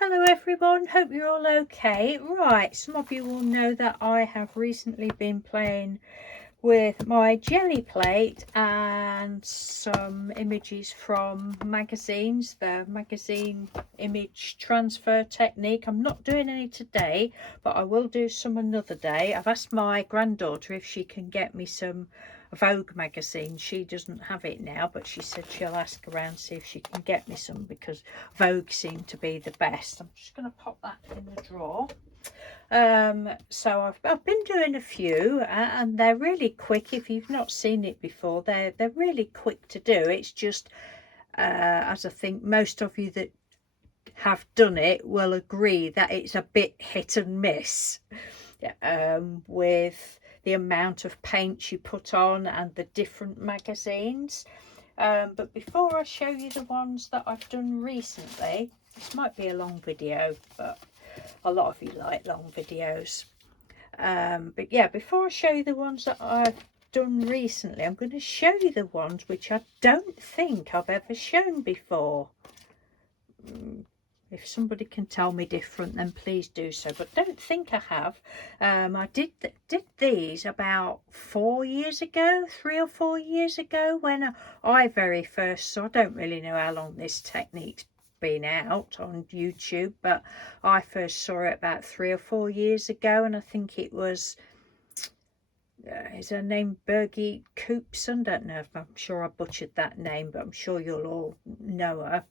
Hello everyone, hope you're all okay. Right, some of you will know that I have recently been playing with my Gelli plate and some images from magazines, the magazine image transfer technique. I'm not doing any today, but I will do some another day. I've asked my granddaughter if she can get me some Vogue magazine. She doesn't have it now, but she said she'll ask around, see if she can get me some, because Vogue seemed to be the best. I'm just going to pop that in the drawer. So I've been doing a few, and they're really quick. If you've not seen it before, they're really quick to do. It's just as I think most of you that have done it will agree, that it's a bit hit and miss with the amount of paint you put on and the different magazines. But before I show you the ones that I've done recently, this might be a long video, but a lot of you like long videos. But yeah, before I show you the ones that I've done recently, I'm going to show you the ones which I don't think I've ever shown before. If somebody can tell me different, then please do so, but don't think I have. I did these about 4 years ago, 3 or 4 years ago, when I very first saw. I don't really know how long this technique's been out on YouTube, but I first saw it about 3 or 4 years ago, and I think it was is her name Birgit Coopson? Don't know if I'm sure I butchered that name, but I'm sure you'll all know her.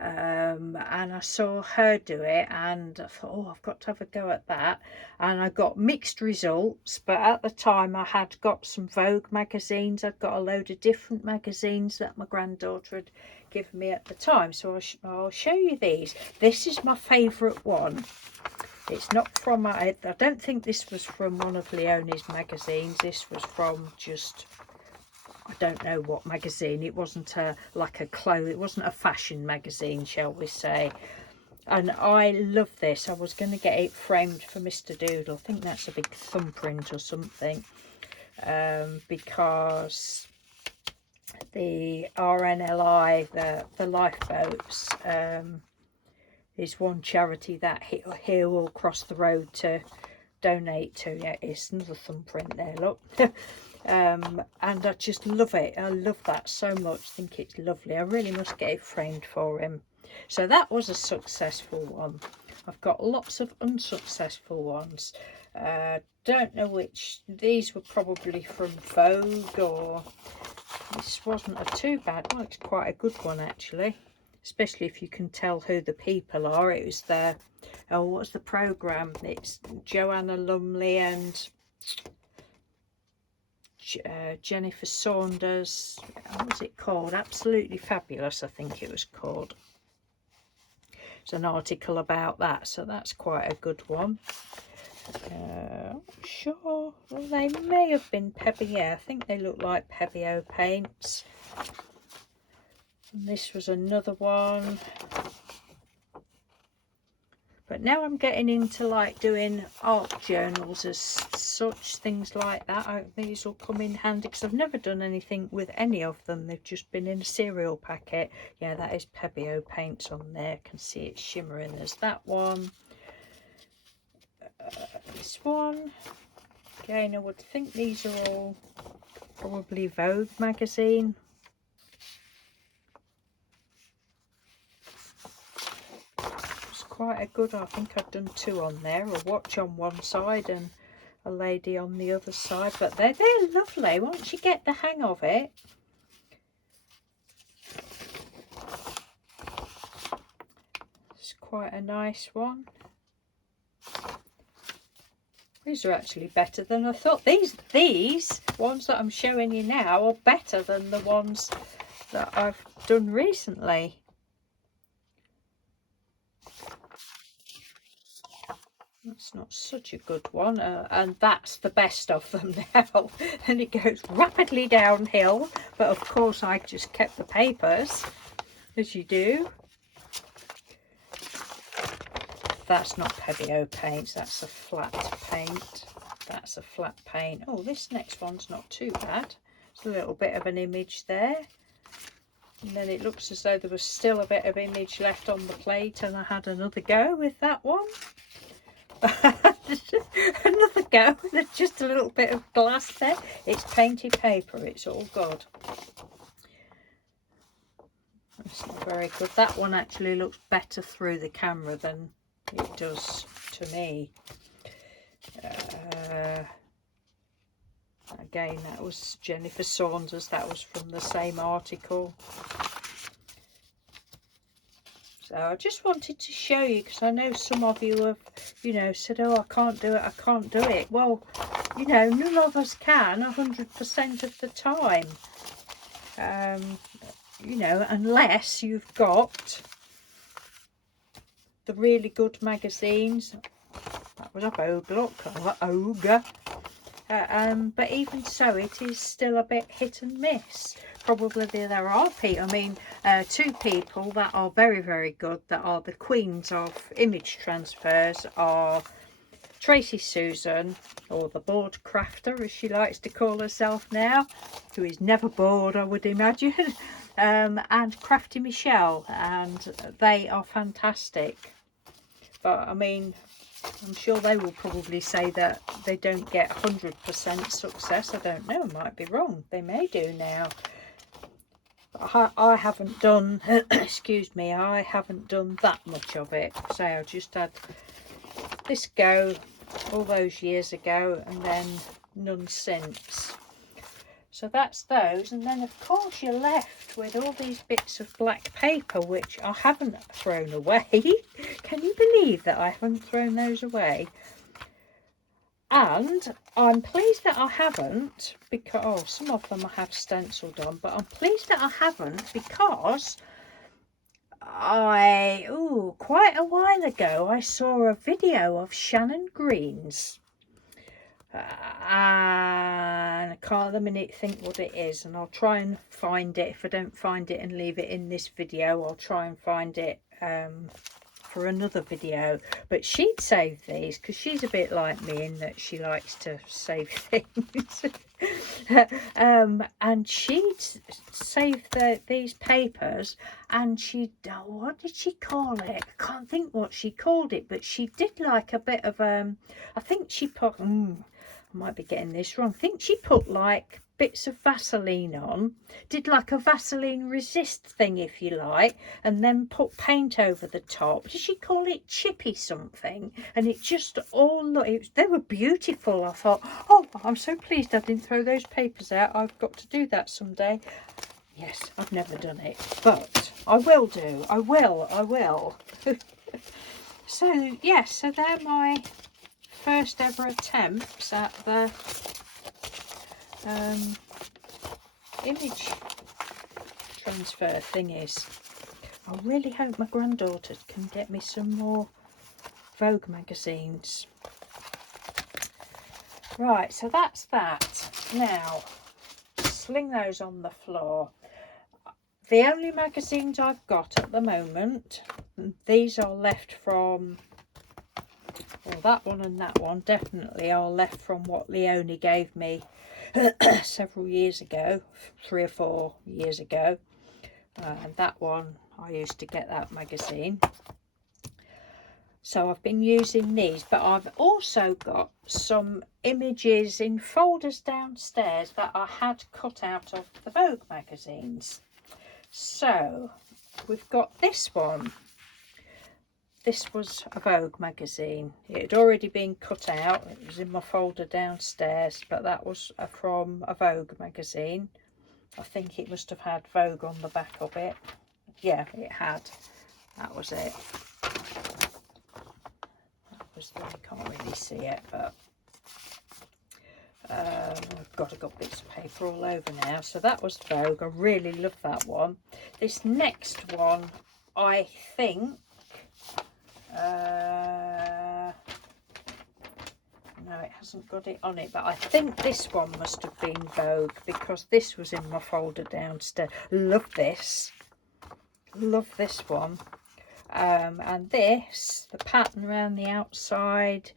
And I saw her do it, and I thought, oh, I've got to have a go at that. And I got mixed results, but at the time I had got some Vogue magazines. I'd got a load of different magazines that my granddaughter had given me at the time, so I'll show you these. This is my favourite one. It's not from, I don't think this was from one of Leonie's magazines. This was from just, I don't know what magazine. It wasn't it wasn't a fashion magazine, shall we say. And I love this. I was going to get it framed for Mr. Doodle. I think that's a big thumbprint or something, because the RNLI, the lifeboats, is one charity that he will cross the road to donate to. Yeah, it's another thumbprint there, look. And I just love it. I love that so much. I think it's lovely. I really must get it framed for him. So that was a successful one. I've got lots of unsuccessful ones. Don't know which. These were probably from Vogue, or this wasn't a too bad one. It's quite a good one actually, especially if you can tell who the people are. It was the, oh, what's the programme? It's Joanna Lumley and Jennifer Saunders. What was it called? Absolutely Fabulous, I think it was called. It's an article about that, so that's quite a good one. I'm not sure. Well, they may have been Pebeo. I think they look like Pebeo paints. And this was another one. But now I'm getting into like doing art journals as such, things like that. These will come in handy, because I've never done anything with any of them. They've just been in a cereal packet. Yeah, that is Pebeo paints on there. I can see it shimmering. There's that one. This one. Again, I would think these are all probably Vogue magazine. Quite a good, I think I've done 2 on there, a watch on one side and a lady on the other side, but they're lovely once you get the hang of it. It's quite a nice one. These are actually better than I thought. These ones that I'm showing you now are better than the ones that I've done recently. That's not such a good one, and that's the best of them now. And it goes rapidly downhill, but of course I just kept the papers, as you do. That's not Pebeo paints, that's a flat paint. That's a flat paint. Oh, this next one's not too bad. It's a little bit of an image there. And then it looks as though there was still a bit of image left on the plate, and I had another go with that one. Another go. There's just a little bit of glass there. It's painted paper. It's all good. It's not very good. That one actually looks better through the camera than it does to me. Again, that was Jennifer Saunders. That was from the same article. So I just wanted to show you, because I know some of you have, you know, said, oh, I can't do it, I can't do it. Well, you know, none of us can 100% of the time. You know, unless you've got the really good magazines. That was a Vogue, look, ogre. But even so, it is still a bit hit and miss. Probably there are people, I mean, two people that are very, very good, that are the queens of image transfers, are Tracy Susan, or the bored crafter as she likes to call herself now, who is never bored, I would imagine, and Crafty Michelle, and they are fantastic. But I mean, I'm sure they will probably say that they don't get 100% success. I don't know, I might be wrong. They may do now. But I haven't done, excuse me, I haven't done that much of it. So I just had this go all those years ago, and then none since. So that's those, and then of course you're left with all these bits of black paper which I haven't thrown away. Can you believe that I haven't thrown those away? And I'm pleased that I haven't, because oh, some of them I have stenciled on, but I'm pleased that I haven't, because quite a while ago I saw a video of Shannon Green's. And I can't at the minute think what it is, and I'll try and find it. If I don't find it and leave it in this video, I'll try and find it for another video. But she'd saved these, because she's a bit like me in that she likes to save things. And she'd saved these papers, and she, oh, what did she call it? I can't think what she called it, but she did like a bit of I think she put I might be getting this wrong. I think she put like bits of Vaseline on, did like a Vaseline resist thing, if you like, and then put paint over the top. Did she call it chippy something? And it just all looked, they were beautiful. I thought, oh, I'm so pleased I didn't throw those papers out. I've got to do that someday. Yes, I've never done it, but I will do. I will. So yes, so they're my first ever attempts at the image transfer thingies. I really hope my granddaughter can get me some more Vogue magazines. Right, so that's that. Now, sling those on the floor. The only magazines I've got at the moment, these are left from, well, that one and that one definitely are left from what Leonie gave me several years ago, 3 or 4 years ago. And that one, I used to get that magazine. So I've been using these, but I've also got some images in folders downstairs that I had cut out of the Vogue magazines. So we've got this one. This was a Vogue magazine. It had already been cut out. It was in my folder downstairs, but that was from a Vogue magazine. I think it must have had Vogue on the back of it. Yeah, it had. That was it. That was the, you can't really see it, but God, I've got bits of paper all over now. So that was Vogue. I really love that one. This next one, I think, no, it hasn't got it on it, but I think this one must have been Vogue, because this was in my folder downstairs. Love this one. And this, the pattern around the outside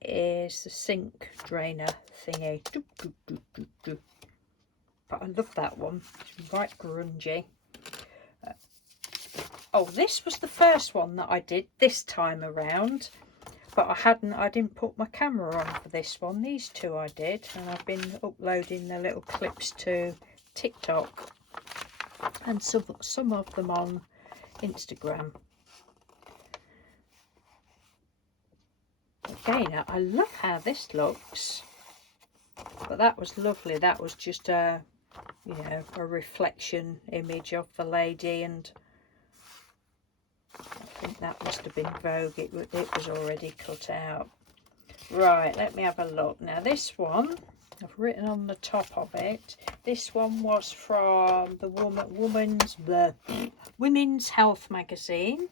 is the sink drainer thingy. But I love that one. It's right grungy. Oh, this was the first one that I did this time around, but I didn't put my camera on for this one. These two I did, and I've been uploading the little clips to TikTok and some of them on Instagram. Again, I love how this looks, but that was lovely. That was just a, you know, a reflection image of the lady, and I think that must have been Vogue. It was already cut out. Right, let me have a look. Now this one, I've written on the top of it, this one was from the Women's Health magazine.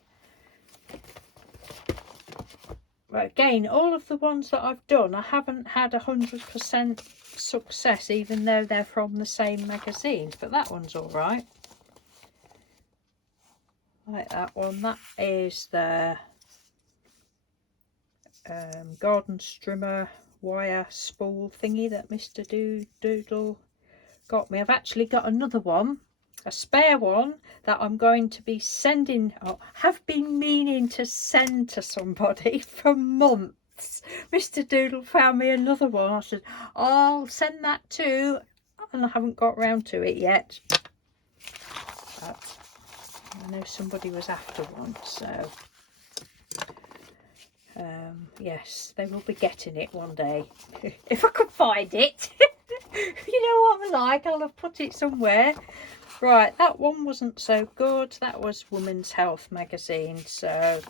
Right, again, all of the ones that I've done, I haven't had 100% success, even though they're from the same magazines, but that one's all right. I like that one. That is the garden strimmer wire spool thingy that Mr. Doodle got me. I've actually got another one, a spare one, that I'm going to be sending, or have been meaning to send to somebody for months. Mr. Doodle found me another one. I said, I'll send that too, and I haven't got round to it yet. But I know somebody was after one, so yes, they will be getting it one day. If I could find it. You know what I'm like, I'll have put it somewhere. Right, that one wasn't so good. That was Women's Health magazine. So,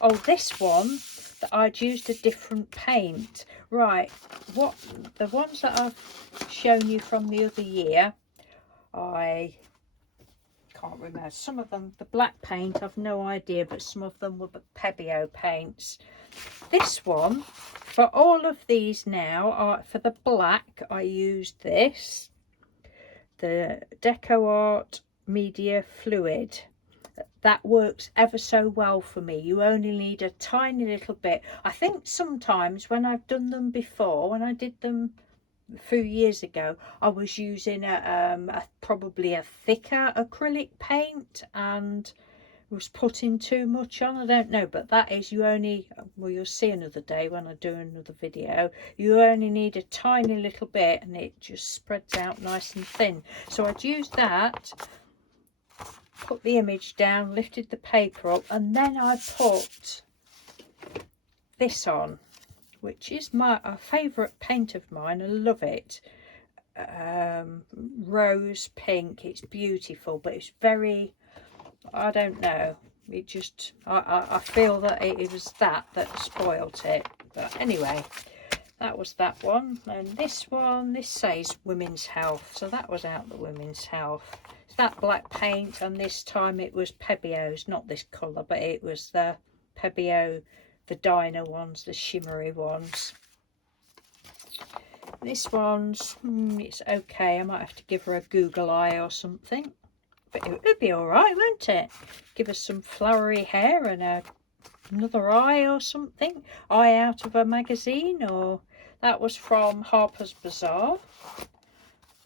oh, this one, that I'd used a different paint. Right, what the ones that I've shown you from the other year, I can't remember. Some of them, the black paint, I've no idea, but some of them were Pebeo paints. This one, for all of these now, for the black, I used this, the Deco Art Media Fluid. That works ever so well for me. You only need a tiny little bit. I think sometimes when I've done them before, when I did them a few years ago, I was using probably a thicker acrylic paint and was putting too much on. I don't know, but that is, you only, well, you'll see another day when I do another video, you only need a tiny little bit and it just spreads out nice and thin. So I'd used that, put the image down, lifted the paper up, and then I put this on, which is a favourite paint of mine. I love it. Rose pink. It's beautiful, but it's very, I don't know, it just, I feel that it was that spoilt it. But anyway, that was that one. And this one, this says Women's Health, so that was out the Women's Health. It's that black paint, and this time it was Pebeo's, not this colour, but it was the Pebeo, the Diner ones, the shimmery ones. This one's, it's okay. I might have to give her a Google eye or something. But it would be all right, won't it? Give us some flowery hair and another eye or something. Eye out of a magazine, or that was from Harper's Bazaar.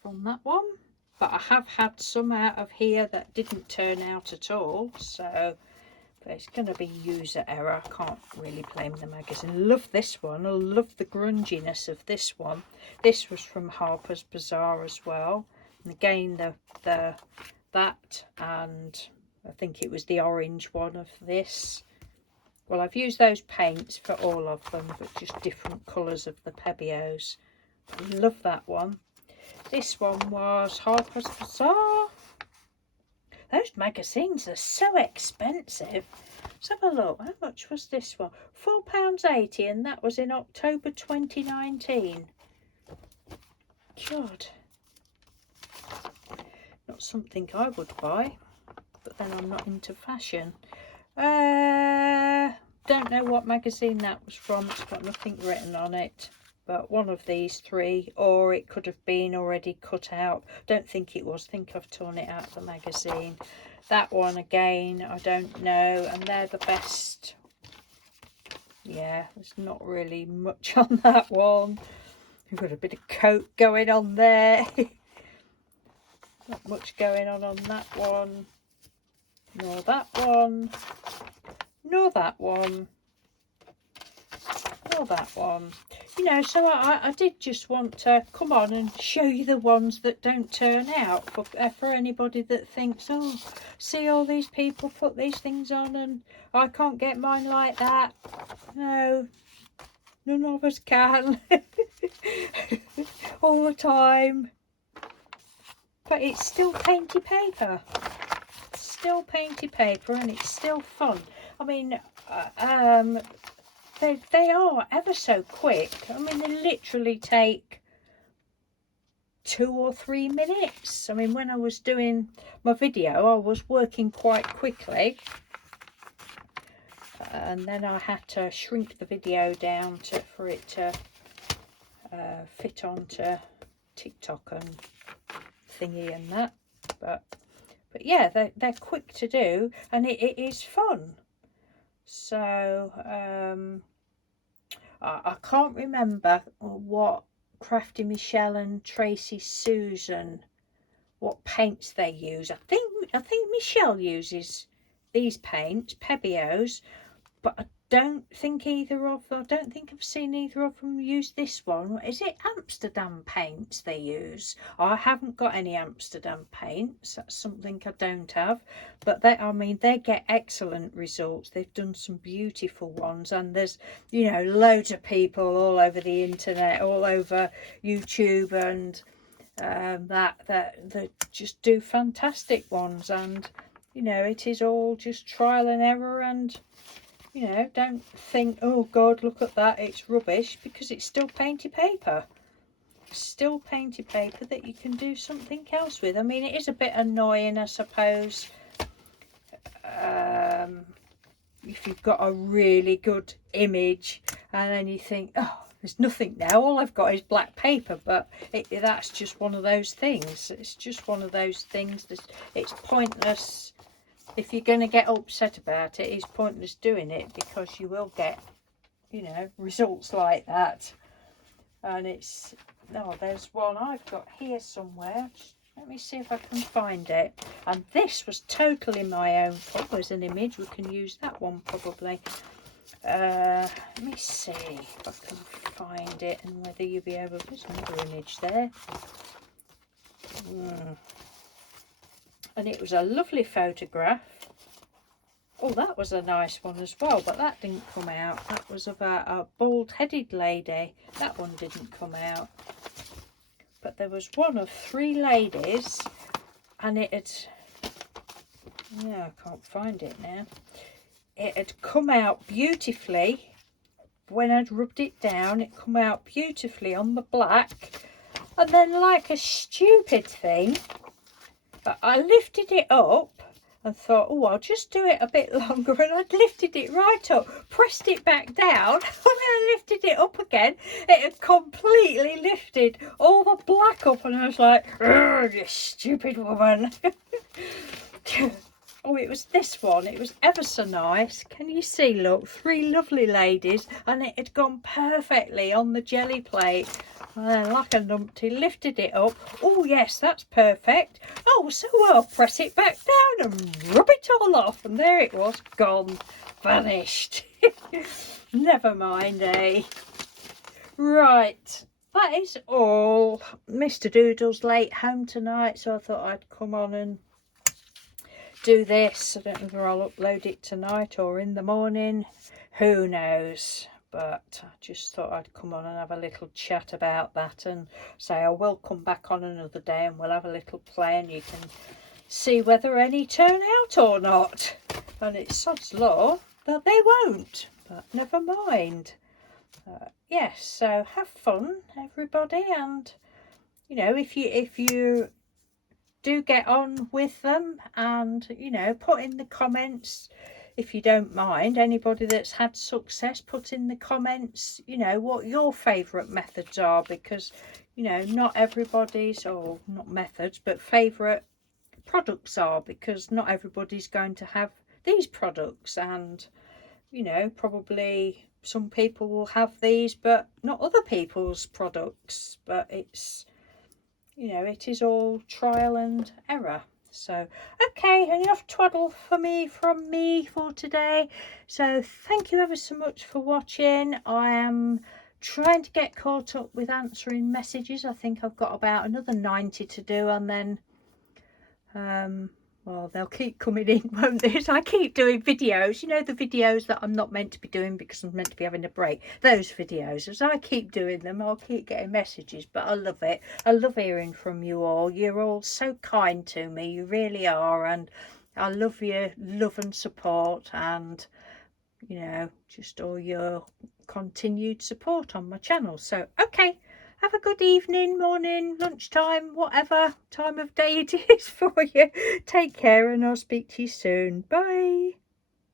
From that one. But I have had some out of here that didn't turn out at all. So, but it's going to be user error. I can't really blame the magazine. Love this one. I love the grunginess of this one. This was from Harper's Bazaar as well. And again, that, and I think it was the orange one of this. Well, I've used those paints for all of them, but just different colours of the Pebeos. I love that one. This one was Harper's Bazaar. Those magazines are so expensive. Let's have a look. How much was this one? £4.80, and that was in October 2019. God. Not something I would buy, but then I'm not into fashion. Don't know what magazine that was from. It's got nothing written on it, but one of these three, or it could have been already cut out. Don't think it was. Think I've torn it out of the magazine. That one again, I don't know, and they're the best. Yeah, there's not really much on that one. We've got a bit of coat going on there. Not much going on that one. nor that one, nor that one, nor that one. You know, so I did just want to come on and show you the ones that don't turn out, for anybody that thinks, oh, see all these people put these things on and I can't get mine like that. No, none of us can. All the time. But it's still painty paper. It's still painty paper and it's still fun. I mean, they are ever so quick. I mean, they literally take 2 or 3 minutes. I mean, when I was doing my video, I was working quite quickly. And then I had to shrink the video down for it to fit onto TikTok and thingy and that. But yeah, they're quick to do and it is fun. So I can't remember what Crafty Michelle and Tracy Susan, what paints they use. I think Michelle uses these paints, Pebios, but I don't think I've seen either of them use this one. Is it Amsterdam paints they use? I haven't got any Amsterdam paints. That's something I don't have. But they get excellent results. They've done some beautiful ones, and there's, you know, loads of people all over the internet, all over YouTube, and that just do fantastic ones. And you know, it is all just trial and error, and you know, don't think, oh God, look at that, it's rubbish, because it's still painty paper. It's still painty paper that you can do something else with. I mean, it is a bit annoying, I suppose, if you've got a really good image and then you think, oh, there's nothing now, all I've got is black paper. But that's just one of those things. It's just one of those things that it's pointless. If you're going to get upset about it, it's pointless doing it, because you will get, you know, results like that. And it's, no, there's one I've got here somewhere. Let me see if I can find it. And this was totally my own. Oh, there's an image. We can use that one probably. Let me see if I can find it and whether you'll be able. There's another image there. And it was a lovely photograph. Oh, that was a nice one as well, but that didn't come out. That was of a bald-headed lady. That one didn't come out. But there was one of 3 ladies, and it had, yeah, I can't find it now. It had come out beautifully. When I'd rubbed it down, it come out beautifully on the black. And then, like a stupid thing, I lifted it up and thought, oh, I'll just do it a bit longer, and I'd lifted it right up, pressed it back down, and when I lifted it up again, it had completely lifted all the black up, and I was like, you stupid woman. Oh, it was this one. It was ever so nice. Can you see? Look, 3 lovely ladies, and it had gone perfectly on the jelly plate. And then, like a numpty, lifted it up. Oh, yes, that's perfect. Oh, so I'll press it back down and rub it all off. And there it was, gone, vanished. Never mind, eh? Right, that is all. Mr. Doodle's late home tonight, so I thought I'd come on and do this. I don't know whether I'll upload it tonight or in the morning, who knows, but I just thought I'd come on and have a little chat about that, and say I will come back on another day and we'll have a little play and you can see whether any turn out or not. And it's sod's law that they won't, but never mind. Yes, so have fun everybody, and you know, if you do get on with them, and you know, put in the comments, if you don't mind, anybody that's had success, put in the comments, you know, what your favourite methods are, because you know, not everybody's, or not methods, but favourite products are, because not everybody's going to have these products, and you know, probably some people will have these but not other people's products. But it's, you know, it is all trial and error. So, okay, enough twaddle from me for today. So, thank you ever so much for watching. I am trying to get caught up with answering messages. I think I've got about another 90 to do, and then well, they'll keep coming in, won't they? So I keep doing videos, you know, the videos that I'm not meant to be doing because I'm meant to be having a break. Those videos, as I keep doing them, I'll keep getting messages, but I love it. I love hearing from you all. You're all so kind to me, you really are, and I love your love and support, and you know, just all your continued support on my channel. So, okay, have a good evening, morning, lunchtime, whatever time of day it is for you. Take care, and I'll speak to you soon. Bye.